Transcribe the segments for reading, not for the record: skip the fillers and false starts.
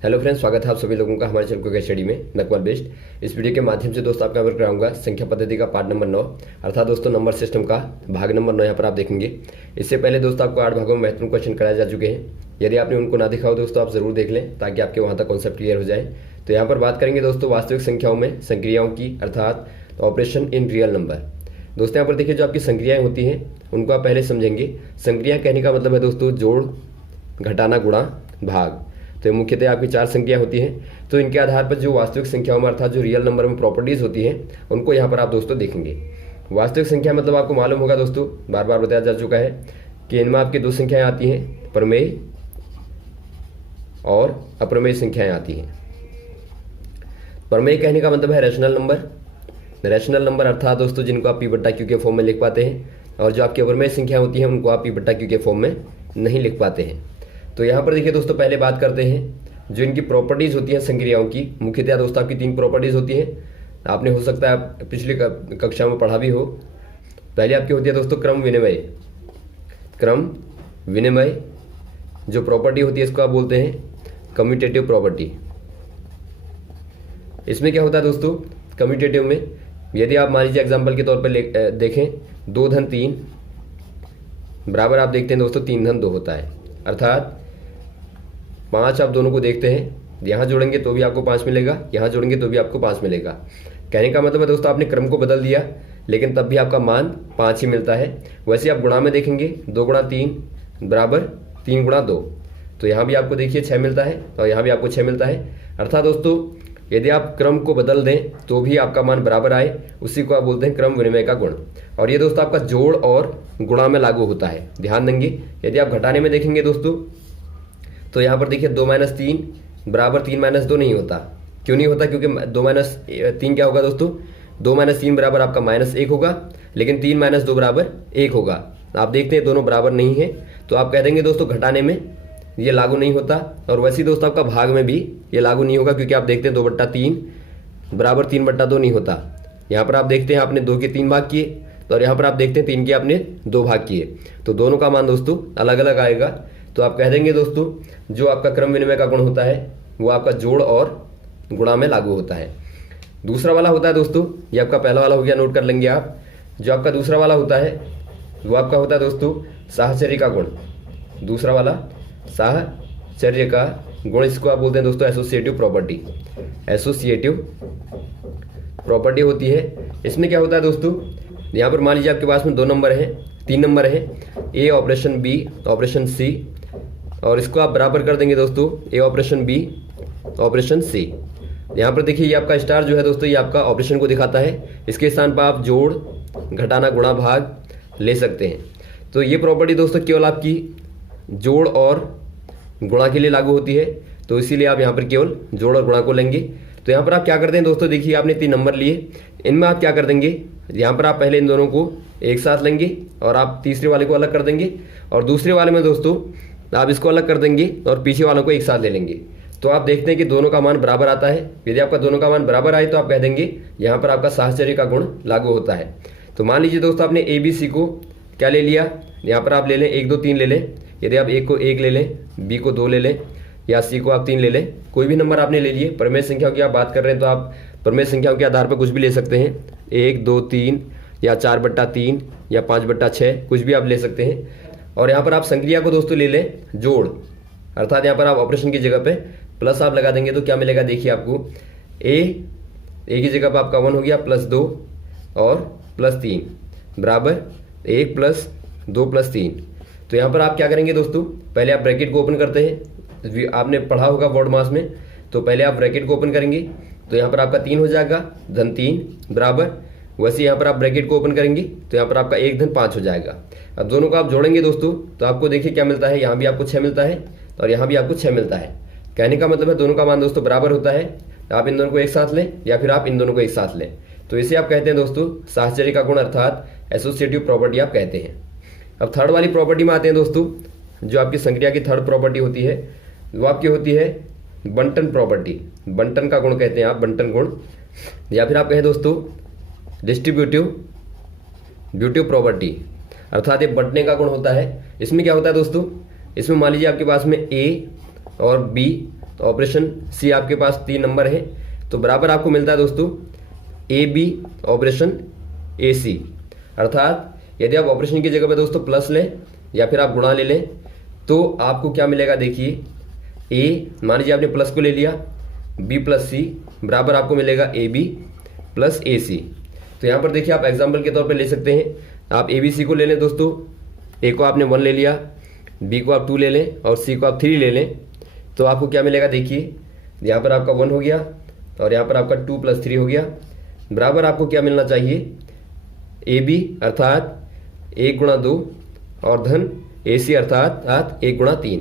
Hello friends, स्वागत है आप सभी लोगों का हमारे चैनल क्विक स्टडी में नकमल बेस्ट। इस वीडियो के माध्यम से दोस्तों आपका कवर कराऊंगा संख्या पद्धति का पार्ट नंबर 9 अर्थात दोस्तों नंबर सिस्टम का भाग नंबर 9 यहाँ पर आप देखेंगे। इससे पहले दोस्तों आपको 8 भागों में महत्वपूर्ण क्वेश्चन कराए जा चुके हैं। यदि आपने उनको ना देखा हो दोस्तों आप जरूर देख लें ताकि आपके वहाँ तक कॉन्सेप्ट क्लियर हो जाए। तो यहाँ पर बात करेंगे दोस्तों वास्तविक संख्याओं में संक्रियाओं की अर्थात ऑपरेशन इन रियल नंबर। दोस्तों यहाँ पर देखिए जो आपकी संक्रियाएं होती हैं उनको आप पहले समझेंगे। संक्रिया कहने का मतलब है दोस्तों जोड़, घटाना, गुणा, भाग। तो मुख्यतः आपकी 4 संख्याएं होती हैं। तो इनके आधार पर जो वास्तविक संख्याओं में अर्थात जो रियल नंबर में प्रॉपर्टीज होती हैं उनको यहाँ पर आप दोस्तों देखेंगे। वास्तविक संख्या मतलब आपको मालूम होगा दोस्तों, बार बार बताया जा चुका है कि इनमें आपकी 2 संख्याएं आती हैं, प्रमेय और अप्रमेय संख्याएं आती हैं। प्रमेय कहने का मतलब है रैशनल नंबर। रैशनल नंबर अर्थात दोस्तों जिनको आप P/Q के फॉर्म में लिख पाते हैं, और जो आपकी अप्रमेय संख्या होती हैं उनको आप P/Q के फॉर्म में नहीं लिख पाते हैं। तो यहाँ पर देखिए दोस्तों पहले बात करते हैं जो इनकी प्रॉपर्टीज होती हैं संक्रियाओं की। मुख्यतः दोस्तों आपकी 3 प्रॉपर्टीज होती हैं। आपने हो सकता है आप पिछली कक्षा में पढ़ा भी हो। पहले आपकी होती है दोस्तों क्रम विनिमय। क्रम विनिमय जो प्रॉपर्टी होती है इसको आप बोलते हैं कम्यूटेटिव प्रॉपर्टी। इसमें क्या होता है दोस्तों, कम्यूटेटिव में यदि आप मान लीजिए एग्जाम्पल के तौर पर देखें 2 धन 3 बराबर आप देखते हैं दोस्तों 3 धन 2 होता है। अर्थात 5 आप दोनों को देखते हैं, यहाँ जोड़ेंगे तो भी आपको 5 मिलेगा, यहाँ जोड़ेंगे तो भी आपको 5 मिलेगा। कहने का मतलब है दोस्तों आपने क्रम को बदल दिया लेकिन तब भी आपका मान 5 ही मिलता है। वैसे आप गुणा में देखेंगे 2 गुणा 3 बराबर 3 गुणा 2, तो यहाँ भी आपको देखिए 6 मिलता है और यहाँ भी आपको 6 मिलता है। अर्थात दोस्तों यदि आप क्रम को बदल दें तो भी आपका मान बराबर आए, उसी को आप बोलते हैं क्रम विनिमय का गुण। और ये दोस्तों आपका जोड़ और गुणा में लागू होता है। ध्यान देंगे यदि आप घटाने में देखेंगे दोस्तों तो यहाँ पर देखिए 2 - 3 बराबर 3 - 2 नहीं होता। क्यों नहीं होता? क्योंकि 2 - 3 क्या होगा दोस्तों, 2 - 3 बराबर आपका -1 होगा, लेकिन 3 - 2 बराबर 1 होगा। आप देखते हैं दोनों बराबर नहीं है, तो आप कह देंगे दोस्तों घटाने में ये लागू नहीं होता। और वैसे ही दोस्तों आपका भाग में भी ये लागू नहीं होगा, क्योंकि आप देखते हैं 2/3 बराबर 3/2 नहीं होता। यहाँ पर आप देखते हैं आपने 2 के 3 भाग किए और यहाँ पर आप देखते हैं 3 के आपने 2 भाग किए, तो दोनों का मान दोस्तों अलग अलग आएगा। तो आप कह देंगे दोस्तों जो आपका क्रम विनिमय का गुण होता है वो आपका जोड़ और गुणा में लागू होता है। दूसरा वाला होता है दोस्तों, ये आपका पहला वाला हो गया, नोट कर लेंगे आप। जो आपका दूसरा वाला होता है वो आपका होता है दोस्तों साहचर्य का गुण। दूसरा वाला साहचर्य का गुण, इसको आप बोलते हैं दोस्तों एसोसिएटिव प्रॉपर्टी। एसोसिएटिव प्रॉपर्टी होती है। इसमें क्या होता है दोस्तों, यहाँ पर मान लीजिए आपके पास में 2 नंबर हैं, 3 नंबर है, ए ऑपरेशन बी ऑपरेशन सी, और इसको आप बराबर कर देंगे दोस्तों ए ऑपरेशन बी ऑपरेशन सी। यहाँ पर देखिए ये आपका स्टार जो है दोस्तों ये आपका ऑपरेशन को दिखाता है। इसके स्थान पर आप जोड़, घटाना, गुणा, भाग ले सकते हैं। तो ये प्रॉपर्टी दोस्तों केवल आपकी जोड़ और गुणा के लिए लागू होती है, तो इसीलिए आप यहाँ पर केवल जोड़ और गुणा को लेंगे। तो यहाँ पर आप क्या करते हैं दोस्तों, देखिए आपने 3 नंबर लिए, इनमें आप क्या कर देंगे, यहाँ पर आप पहले इन दोनों को एक साथ लेंगे और आप तीसरे वाले को अलग कर देंगे, और दूसरे वाले में दोस्तों आप इसको अलग कर देंगे और पीछे वालों को एक साथ ले लेंगे। तो आप देखते हैं कि दोनों का मान बराबर आता है। यदि आपका दोनों का मान बराबर आए तो आप कह देंगे यहाँ पर आपका साहचर्य का गुण लागू होता है। तो मान लीजिए दोस्तों आपने ए बी सी को क्या ले लिया, यहाँ पर आप ले लें 1 2 3 ले लें। यदि आप ए को 1 ले लें, बी को 2 ले लें, या सी को आप 3 ले लें, कोई भी नंबर आपने ले लिए। प्रमेय संख्याओं की आप बात कर रहे हैं तो आप प्रमेय संख्याओं के आधार पर कुछ भी ले सकते हैं, 1 2 3 या 4/3 या 5/6, कुछ भी आप ले सकते हैं। और यहाँ पर आप संक्रिया को दोस्तों ले लें जोड़, अर्थात यहाँ पर आप ऑपरेशन की जगह पे प्लस आप लगा देंगे तो क्या मिलेगा, देखिए आपको ए की जगह पर आपका 1 हो गया, +2 और +3 बराबर 1 + 2 + 3। तो यहाँ पर आप क्या करेंगे दोस्तों, पहले आप ब्रैकेट को ओपन करते हैं। आपने पढ़ा होगा बोर्ड मास में, तो पहले आप ब्रैकेट को ओपन करेंगे तो यहाँ पर आपका 3 हो जाएगा, धन 3 बराबर, वैसे यहाँ पर आप ब्रैकेट को ओपन करेंगे तो यहाँ पर आपका 1 धन 5 हो जाएगा। अब दोनों को आप जोड़ेंगे दोस्तों तो आपको देखिए क्या मिलता है, यहाँ भी आपको 6 मिलता है और यहाँ भी आपको 6 मिलता है। कहने का मतलब है दोनों का मान दोस्तों बराबर होता है। आप इन दोनों को एक साथ लें या फिर आप इन दोनों को एक साथ लें, तो इसे आप कहते हैं दोस्तों साहचर्य का गुण अर्थात एसोसिएटिव प्रॉपर्टी आप कहते हैं। अब थर्ड वाली प्रॉपर्टी में आते हैं दोस्तों, जो आपकी संक्रिया की थर्ड प्रॉपर्टी होती है वो आपकी होती है बंटन प्रॉपर्टी। बंटन का गुण कहते हैं आप, बंटन गुण, या फिर आप कहें दोस्तों डिस्ट्रीब्यूटिव प्रॉपर्टी, अर्थात ये बंटने का गुण होता है। इसमें क्या होता है दोस्तों, इसमें मान लीजिए आपके पास में ए और बी ऑपरेशन सी आपके पास 3 नंबर है, तो बराबर आपको मिलता है दोस्तों ए बी ऑपरेशन ए सी। अर्थात यदि आप ऑपरेशन की जगह पे दोस्तों प्लस लें या फिर आप गुणा ले लें तो आपको क्या मिलेगा, देखिए ए, मान लीजिए आपने प्लस को ले लिया, बी प्लस सी बराबर आपको मिलेगा ए बी प्लस ए सी। तो यहाँ पर देखिए आप एग्जाम्पल के तौर पे ले सकते हैं, आप ए बी सी को ले लें दोस्तों, ए को आपने 1 ले लिया, बी को आप 2 ले लें और सी को आप 3 ले लें, तो आपको क्या मिलेगा, देखिए यहाँ पर आपका 1 हो गया और यहाँ पर आपका 2 + 3 हो गया। बराबर आपको क्या मिलना चाहिए, ए बी अर्थात 1 × 2 और धन ए सी अर्थात 1 × 3।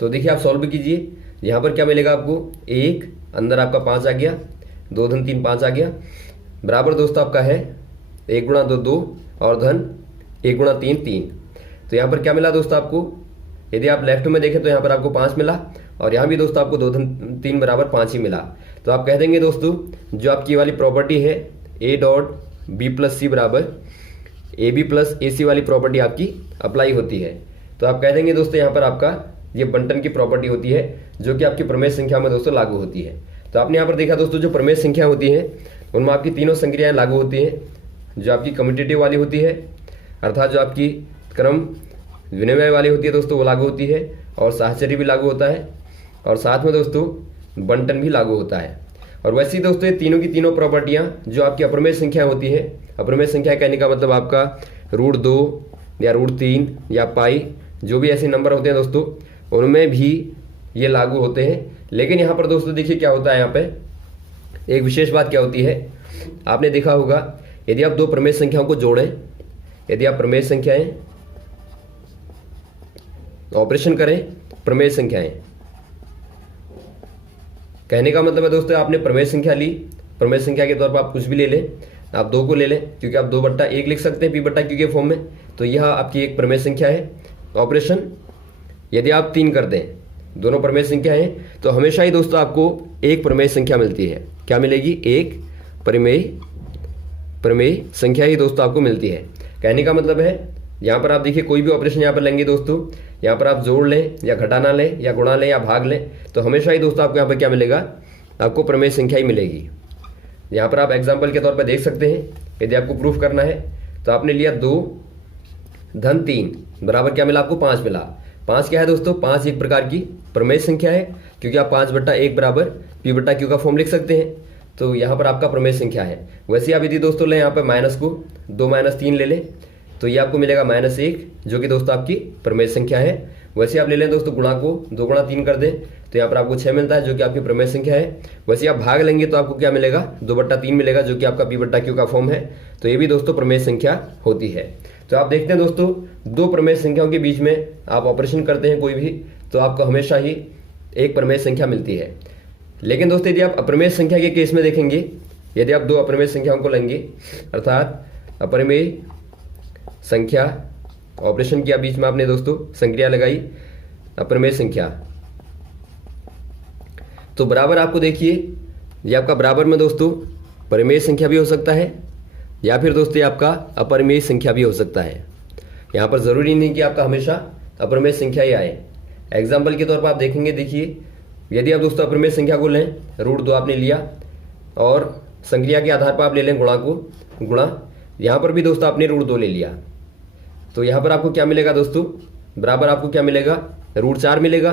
तो देखिए आप सॉल्व कीजिए, यहाँ पर क्या मिलेगा आपको, 1 अंदर आपका 5 आ गया, 2 धन 3 5 आ गया, बराबर दोस्तों आपका है 1 × 2 2 और धन 1 × 3 3। तो यहाँ पर क्या मिला दोस्तों आपको, यदि आप लेफ्ट में देखें तो यहाँ पर आपको 5 मिला और यहाँ भी दोस्तों आपको 2 धन 3 बराबर 5 ही मिला। तो आप कह देंगे दोस्तों जो आपकी वाली प्रॉपर्टी है ए डॉट बी प्लस सी बराबर ए बी प्लस ए सी वाली प्रॉपर्टी आपकी अप्लाई होती है। तो आप कह देंगे दोस्तों यहाँ पर आपका ये बंटन की प्रॉपर्टी होती है जो कि आपकी प्रमेय संख्या में दोस्तों लागू होती है। तो आपने यहाँ पर देखा दोस्तों जो प्रमेय संख्या होती है उनमें आपकी तीनों संक्रियाएं लागू होती हैं, जो आपकी कम्यूटेटिव वाली होती है अर्थात जो आपकी क्रम विनिमय वाली होती है दोस्तों वो लागू होती है, और साहचर्य भी लागू होता है, और साथ में दोस्तों बंटन भी लागू होता है। और वैसे ही दोस्तों ये तीनों की तीनों प्रॉपर्टियां जो आपकी अप्रमेय संख्या होती है, अप्रमेय संख्या कहने का मतलब आपका √2 या √3 या पाई, जो भी ऐसे नंबर होते हैं दोस्तों उनमें भी ये लागू होते हैं। लेकिन यहाँ पर दोस्तों देखिए क्या होता है, यहाँ पे एक विशेष बात क्या होती है, आपने देखा होगा यदि आप दो प्रमेय संख्याओं को जोड़ें, यदि आप प्रमेय संख्याएं ऑपरेशन करें, प्रमेय संख्याएं कहने का मतलब है दोस्तों आपने प्रमेय संख्या ली, प्रमेय संख्या के तौर पर आप कुछ भी ले लें, आप 2 को ले लें क्योंकि आप 2/1 लिख सकते हैं P/Q के फॉर्म में, तो यह आपकी एक प्रमेय संख्या है। ऑपरेशन यदि आप 3 कर दें, दोनों प्रमेय संख्या हैं, तो हमेशा ही दोस्तों आपको एक प्रमेय संख्या मिलती है। क्या मिलेगी? एक प्रमेय संख्या ही दोस्तों आपको मिलती है। कहने का मतलब है यहाँ पर आप देखिए कोई भी ऑपरेशन यहाँ पर लेंगे दोस्तों, यहाँ पर आप जोड़ लें या घटाना लें या गुणा लें या भाग लें, तो हमेशा ही दोस्तों आपको यहाँ पर क्या मिलेगा, आपको प्रमेय संख्या ही मिलेगी। यहाँ पर आप एग्जाम्पल के तौर पर देख सकते हैं, यदि आपको प्रूफ करना है तो आपने लिया 2 धन 3 बराबर क्या मिला आपको 5 मिला। 5 क्या है दोस्तों? 5 एक प्रकार की प्रमेय संख्या है, क्योंकि आप 5/1 बराबर P/Q का फॉर्म लिख सकते हैं, तो यहाँ पर आपका प्रमेय संख्या है। वैसे आप यदि दोस्तों लें यहाँ पर माइनस को 2 - 3 ले लें तो ये आपको मिलेगा -1, जो कि दोस्तों आपकी प्रमेय संख्या है। वैसे आप ले लें दोस्तों गुणा को 2 × 3 कर दें तो यहाँ पर आपको 6 मिलता है, जो कि आपकी प्रमेय संख्या है। वैसे आप भाग लेंगे तो आपको क्या मिलेगा? 2/3 मिलेगा, जो कि आपका P/Q का फॉर्म है। तो ये भी दोस्तों प्रमेय संख्या होती है। तो आप देखते हैं दोस्तों दो प्रमेय संख्याओं के बीच में आप ऑपरेशन करते हैं कोई भी, तो आपको हमेशा ही एक प्रमेय संख्या मिलती है। लेकिन दोस्तों यदि आप अप्रमेय संख्या के केस में देखेंगे, यदि आप 2 अप्रमेय संख्याओं को लेंगे अर्थात अप्रमेय संख्या ऑपरेशन किया, बीच में आपने दोस्तों संक्रिया लगाई अप्रमेय संख्या, तो बराबर आपको देखिए ये आपका बराबर में दोस्तों प्रमेय संख्या भी हो सकता है या फिर दोस्तों आपका अप्रमेय संख्या भी हो सकता है। यहाँ पर जरूरी नहीं कि आपका हमेशा अप्रमेय संख्या ही आए। एग्जाम्पल के तौर पर आप देखेंगे, देखिए यदि आप दोस्तों अप्रमेय संख्या को लें, √2 आपने लिया और संक्रिया के आधार पर आप ले लें गुणा को, गुणा यहाँ पर भी दोस्तों आपने √2 ले लिया, तो यहाँ पर आपको क्या मिलेगा दोस्तों? बराबर आपको क्या मिलेगा? √4 मिलेगा,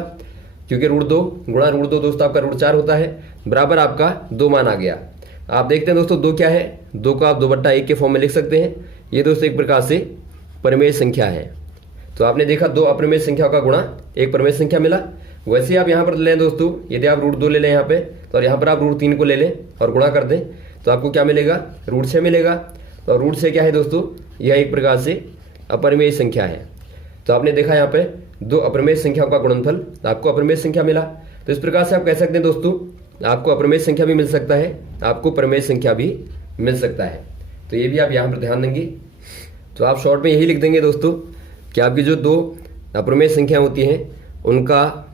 क्योंकि √2 गुणा √2 दोस्तों आपका √4 होता है। बराबर आपका 2 मान आ गया। आप देखते हैं दोस्तों 2 क्या है? 2 को आप 2/1 के फॉर्म में लिख सकते हैं। ये दोस्तों एक प्रकार से प्रमेय संख्या है। तो आपने देखा 2 अप्रमेय संख्या का गुणा एक प्रमेय संख्या मिला। वैसे आप यहाँ पर लें दोस्तों, यदि आप √2 ले लें यहाँ पे, तो यहाँ पर आप √3 को ले लें और गुणा कर दें तो आपको क्या मिलेगा? √6 मिलेगा। तो √6 क्या है दोस्तों? यह एक प्रकार से अप्रमेय संख्या है। तो आपने देखा यहाँ पे 2 अप्रमेय संख्याओं का गुणनफल, आपको अप्रमेय संख्या मिला। तो इस प्रकार से आप कह सकते हैं दोस्तों आपको अप्रमेय संख्या भी मिल सकता है, आपको प्रमेय संख्या भी मिल सकता है। तो ये भी आप यहाँ पर ध्यान देंगे। तो आप शॉर्ट में यही लिख देंगे दोस्तों कि आपकी जो 2 अप्रमेय संख्या होती हैं उनका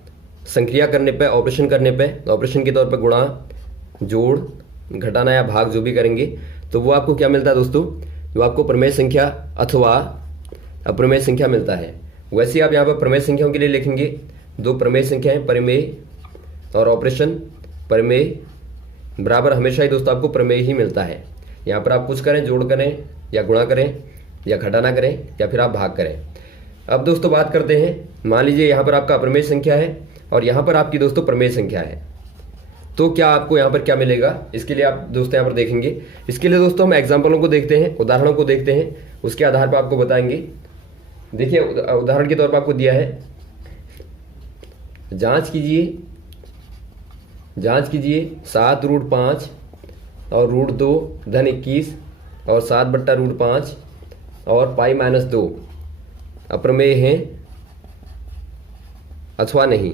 संक्रिया करने पे, ऑपरेशन करने पे, ऑपरेशन के तौर पर गुणा, जोड़, घटाना या भाग जो भी करेंगे तो वो आपको क्या मिलता है दोस्तों? वो आपको प्रमेय संख्या अथवा अप्रमेय संख्या मिलता है। वैसे आप यहाँ पर प्रमेय संख्याओं के लिए लिखेंगे 2 प्रमेय संख्याएं, प्रमेय और ऑपरेशन प्रमेय बराबर हमेशा ही दोस्तों आपको प्रमेय ही मिलता है। यहाँ पर आप कुछ करें, जोड़ करें या गुणा करें या घटाना करें या फिर आप भाग करें। अब दोस्तों बात करते हैं, मान लीजिए यहाँ पर आपका अप्रमेय संख्या है और यहाँ पर आपकी दोस्तों प्रमेय संख्या है, तो क्या आपको यहाँ पर क्या मिलेगा, इसके लिए आप दोस्तों यहाँ पर देखेंगे। इसके लिए दोस्तों हम एग्जाम्पलों को देखते हैं, उदाहरणों को देखते हैं, उसके आधार पर आपको बताएंगे। देखिए उदाहरण के तौर पर आपको दिया है, जांच कीजिए 7√5 और √2 धन 21 और 7/√5 और π-2 अप्रमेय हैं अथवा नहीं।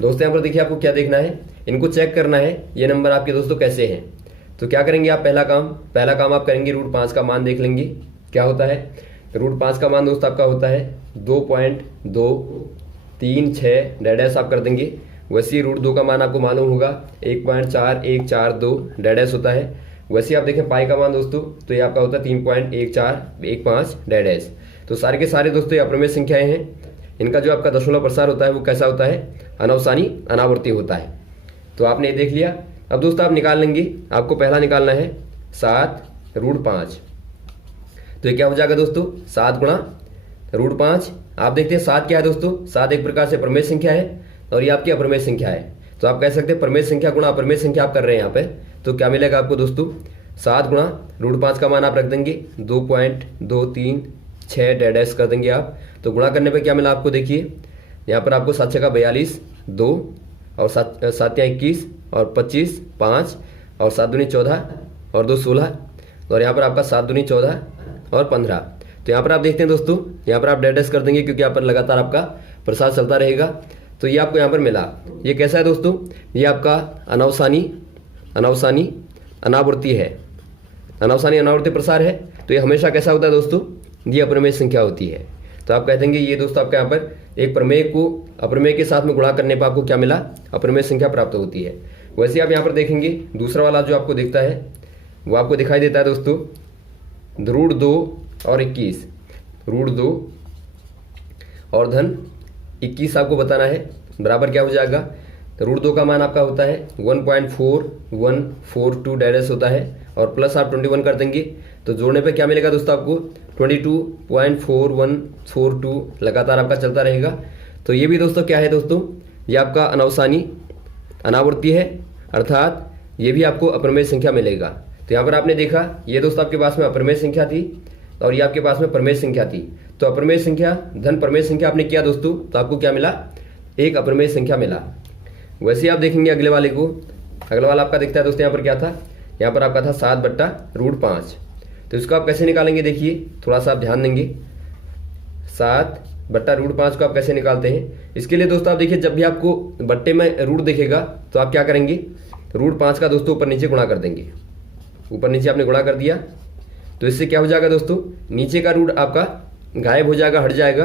दोस्तों यहाँ पर देखिए आपको क्या देखना है, इनको चेक करना है ये नंबर आपके दोस्तों कैसे हैं। तो क्या करेंगे आप, पहला काम आप करेंगे, √5 का मान देख लेंगे क्या होता है। √5 का मान दोस्तों आपका होता है 2.236 डैश आप कर देंगे। वैसे √2 का मान आपको मालूम होगा 1.4142 डैश होता है। वैसे आप देखें पाई का मान दोस्तों, तो ये आपका होता है 3.1415 डैश। तो सारे के सारे दोस्तों ये अप्रमेय संख्याएं हैं। इनका जो आपका दशमलव प्रसार होता है वो कैसा होता है, अनवसानी अनावर्ती होता है। तो आपने ये देख लिया। अब दोस्तों आप निकाल लेंगे, आपको पहला निकालना है 7√5। तो ये क्या हो जाएगा दोस्तों, 7 गुणा √5। आप देखते हैं 7 क्या है दोस्तों, 7 एक प्रकार से प्रमेय संख्या है और ये आपकी अप्रमेय संख्या है। तो आप कह सकते हैं प्रमेय संख्या गुणा अप्रमेय संख्या आप कर रहे हैं यहाँ पे। तो क्या मिलेगा आपको दोस्तों, 7 गुणा √5 का मान आप रख देंगे 2.236 डैश कर देंगे आप। तो गुणा करने पे क्या मिला आपको, देखिए यहाँ पर आपको 7 का 42, 2 और 7 21 और 25 5 और 7 दूनी 14 और 2 16 और यहाँ पर आपका 7 दूनी 14 और 15। तो यहाँ पर आप देखते हैं दोस्तों, यहाँ पर आप डैश कर देंगे क्योंकि यहाँ पर लगातार आपका प्रसार चलता रहेगा। तो ये आपको यहाँ पर मिला, ये कैसा है दोस्तों, ये आपका अनावर्ती है, अनावर्ती प्रसार है। तो ये हमेशा कैसा होता है दोस्तों, ये अप्रमेय संख्या होती है। तो आप कह देंगे ये दोस्तों आपका यहाँ पर एक प्रमेय को अप्रमेय के साथ में गुणा करने पर आपको क्या मिला, अप्रमेय संख्या प्राप्त होती है। वैसे आप यहाँ पर देखेंगे दूसरा वाला जो आपको दिखता है वो आपको दिखाई देता है दोस्तों √2 और 21, √2 और धन 21 आपको बताना है बराबर क्या हो जाएगा। √2 का मान आपका होता है 1.4142 डैश होता है और प्लस आप 21 कर देंगे। तो जोड़ने पे क्या मिलेगा दोस्तों आपको 22.4142 लगातार आपका चलता रहेगा। तो ये भी दोस्तों क्या है दोस्तों, ये आपका अनावर्ती है, अर्थात ये भी आपको अप्रमेय संख्या मिलेगा। तो यहाँ पर आपने देखा ये दोस्तों आपके पास में अप्रमेय संख्या थी और ये आपके पास में प्रमेय संख्या थी। तो अप्रमेय संख्या धन प्रमेय संख्या आपने किया दोस्तों, तो आपको क्या मिला, एक अप्रमेय संख्या मिला। वैसे आप देखेंगे अगले वाले को, अगला वाला आपका दिखता है दोस्तों यहाँ पर क्या था, यहाँ पर आपका था 7/√5। तो इसको आप कैसे निकालेंगे, देखिए थोड़ा सा आप ध्यान देंगे। 7/√5 को आप कैसे निकालते हैं, इसके लिए दोस्तों आप देखिए जब भी आपको बट्टे में रूट दिखेगा तो आप क्या करेंगे, √5 का दोस्तों ऊपर नीचे गुणा कर देंगे। ऊपर नीचे आपने गुणा कर दिया तो इससे क्या हो जाएगा दोस्तों, नीचे का रूट आपका गायब हो जाएगा, हट जाएगा।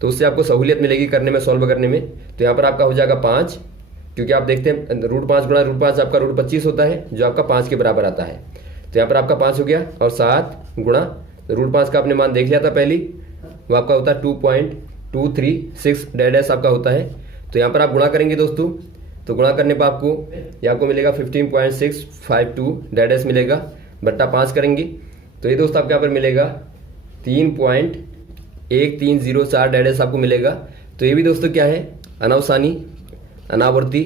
तो उससे आपको सहूलियत मिलेगी करने में, सॉल्व करने में। तो यहाँ पर आपका हो जाएगा 5, क्योंकि आप देखते हैं √5 गुणा √5 आपका √25 होता है जो आपका 5 के बराबर आता है। तो यहाँ पर आपका 5 हो गया और 7 गुणा √5 का आपने मान देख लिया था पहले, वो आपका होता है 2.236 डैश आपका होता है। तो यहाँ पर आप गुणा करेंगे दोस्तों, तो गुणा करने पर आपको मिलेगा 15.652 डैश मिलेगा, बट्टा 5 करेंगे तो ये दोस्तों आपके यहाँ पर मिलेगा 3.1304 डैश आपको मिलेगा। तो ये भी दोस्तों क्या है, अनावर्ती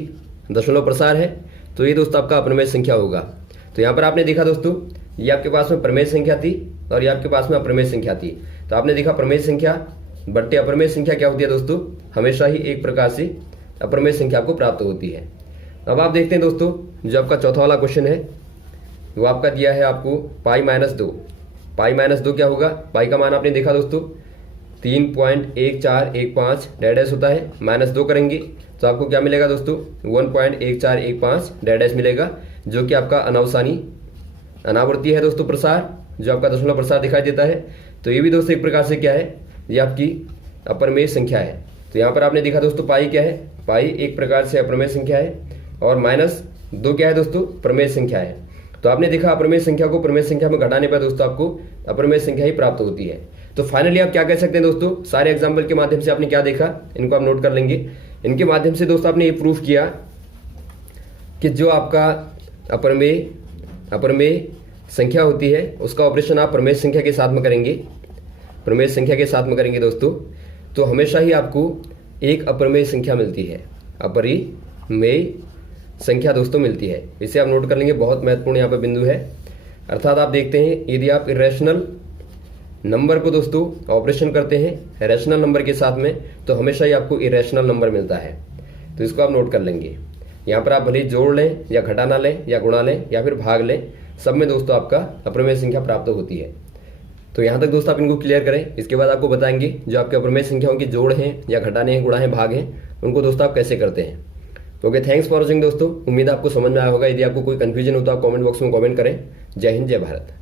दशमलव प्रसार है। तो ये दोस्तों आपका अप्रमेय संख्या होगा। तो यहाँ पर आपने देखा दोस्तों, ये आपके पास में प्रमेय संख्या थी और ये आपके पास में अप्रमेय संख्या थी। तो आपने देखा प्रमेय संख्या बट्टे अप्रमेय संख्या क्या होती है दोस्तों, हमेशा ही एक प्रकार से अप्रमेय संख्या आपको प्राप्त होती है। अब आप देखते हैं दोस्तों, जो आपका चौथा वाला क्वेश्चन है वो आपका दिया है आपको π-2। π-2 क्या होगा, पाई का मान आपने देखा दोस्तों 3.1415 डैश होता है, -2 करेंगे तो आपको क्या मिलेगा दोस्तों 1.1415 डैश मिलेगा, जो कि आपका अनावर्ती है दोस्तों प्रसार, जो आपका दशमलव प्रसार दिखाई देता है। तो ये भी दोस्तों एक प्रकार से क्या है, ये आपकी अप्रमेय संख्या है। तो यहाँ पर आपने देखा दोस्तों पाई क्या है, पाई एक प्रकार से अप्रमेय संख्या है और -2 क्या है दोस्तों, प्रमेय संख्या है। तो आपने देखा अप्रमेय संख्या को प्रमेय संख्या में घटाने पर दोस्तों आपको अप्रमेय संख्या ही प्राप्त होती है। तो फाइनली आप क्या कह सकते हैं दोस्तों, सारे एग्जाम्पल के माध्यम से आपने क्या देखा, इनको आप नोट कर लेंगे। इनके माध्यम से दोस्तों आपने ये प्रूफ किया कि जो आपका अपरमेय संख्या होती है उसका ऑपरेशन आप प्रमेय संख्या के साथ में करेंगे, प्रमेय संख्या के साथ में करेंगे दोस्तों, तो हमेशा ही आपको एक अपरमेय संख्या मिलती है, अपरिमेय संख्या दोस्तों मिलती है। इसे आप नोट कर लेंगे, बहुत महत्वपूर्ण यहाँ पर बिंदु है। अर्थात आप देखते हैं यदि आप इरेशनल नंबर को दोस्तों ऑपरेशन करते हैं रैशनल नंबर के साथ में, तो हमेशा ही आपको इरेशनल नंबर मिलता है। तो इसको आप नोट कर लेंगे। यहाँ पर आप भले ही जोड़ लें या घटाना लें या गुणा लें या फिर भाग लें, सब में दोस्तों आपका अपरमेय संख्या प्राप्त होती है। तो यहाँ तक दोस्तों आप इनको क्लियर करें। इसके बाद आपको बताएंगे जो आपके अपरमेय संख्याओं की जोड़ हैं या घटाने हैं, गुणा हैं, भाग हैं, उनको दोस्तों आप कैसे करते हैं। ओके, थैंक्स फॉर वॉचिंग दोस्तों। उम्मीद आपको समझ में आया होगा। यदि आपको कोई कंफ्यूजन हो तो आप कमेंट बॉक्स में कमेंट करें। जय हिंद, जय भारत।